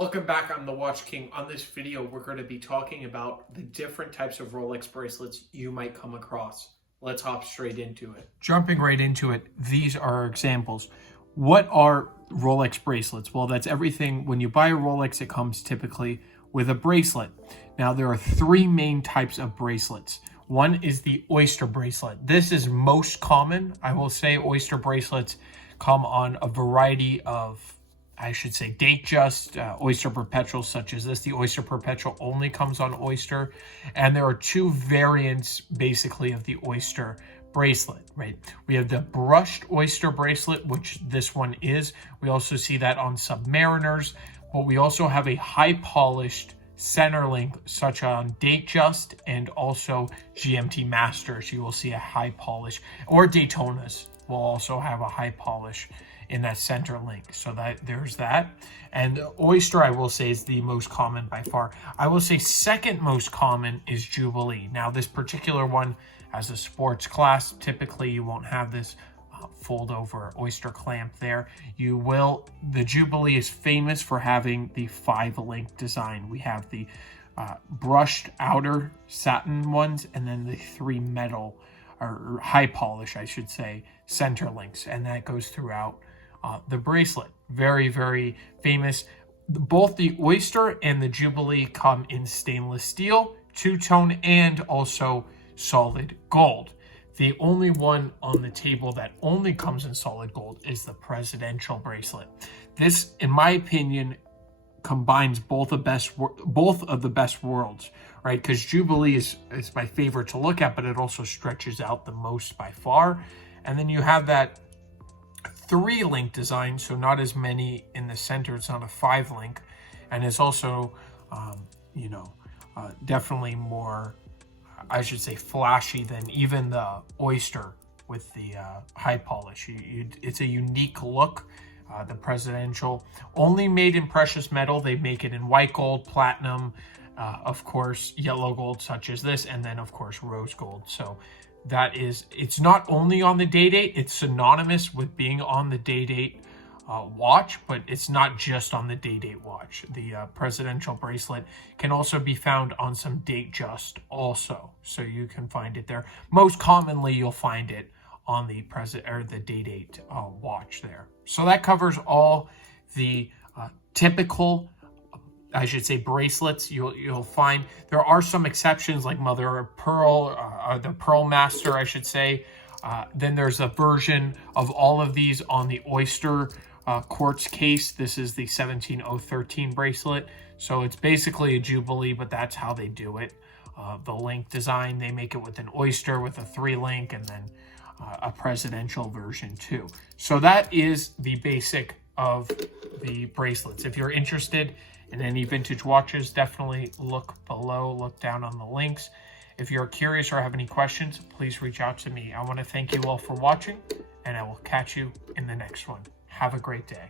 Welcome back, I'm the Watch King. On this video, we're going to be talking about the different types of Rolex bracelets you might come across. Let's hop straight into it. Jumping right into it, these are examples. What are Rolex bracelets? Well, that's everything. When you buy a Rolex, it comes typically with a bracelet. Now, there are three main types of bracelets. One is the oyster bracelet. This is most common. I will say oyster bracelets come on a variety of, I should say, Datejust, oyster perpetuals such as this. The oyster perpetual only comes on oyster. And there are two variants basically of the oyster bracelet, right? We have the brushed oyster bracelet, which this one is. We also see that on Submariners, but we also have a high polished center link such on Datejust and also GMT Masters. You will see a high polish, or Daytonas will also have a high polish in that center link. So that there's that. And oyster, I will say, is the most common by far. I will say second most common is Jubilee. Now this particular one has a sports clasp. Typically you won't have this fold over oyster clamp there. You will, the Jubilee is famous for having the 5-link design. We have the brushed outer satin ones and then the 3 metal or high polish, I should say, center links, and that goes throughout the bracelet. Very, very famous. Both the oyster and the Jubilee come in stainless steel, two-tone, and also solid gold. The only one on the table that only comes in solid gold is the presidential bracelet. This, in my opinion, combines both of the best worlds, right? Because Jubilee is my favorite to look at, but it also stretches out the most by far. And then you have that 3-link design, so not as many in the center. It's not a 5-link, and it's also, definitely more, I should say, flashy than even the oyster with the high polish. It's a unique look. The presidential, only made in precious metal. They make it in white gold, platinum, of course, yellow gold, such as this, and then of course rose gold. So that is, it's not only on the day-date, it's synonymous with being on the day-date watch, but it's not just on the day-date watch. The presidential bracelet can also be found on some Datejust also, so you can find it there. Most commonly, you'll find it on the day-date watch there. So that covers all the typical, I should say, bracelets you'll find. There are some exceptions like Mother of Pearl, the Pearl Master, I should say. Then there's a version of all of these on the oyster quartz case. This is the 17013 bracelet. So it's basically a Jubilee, but that's how they do it. The link design, they make it with an oyster with a 3-link and then a presidential version too. So that is the basic of the bracelets. If you're interested in any vintage watches, definitely look below, look down on the links. If you're curious or have any questions, please reach out to me. I want to thank you all for watching, and I will catch you in the next one. Have a great day.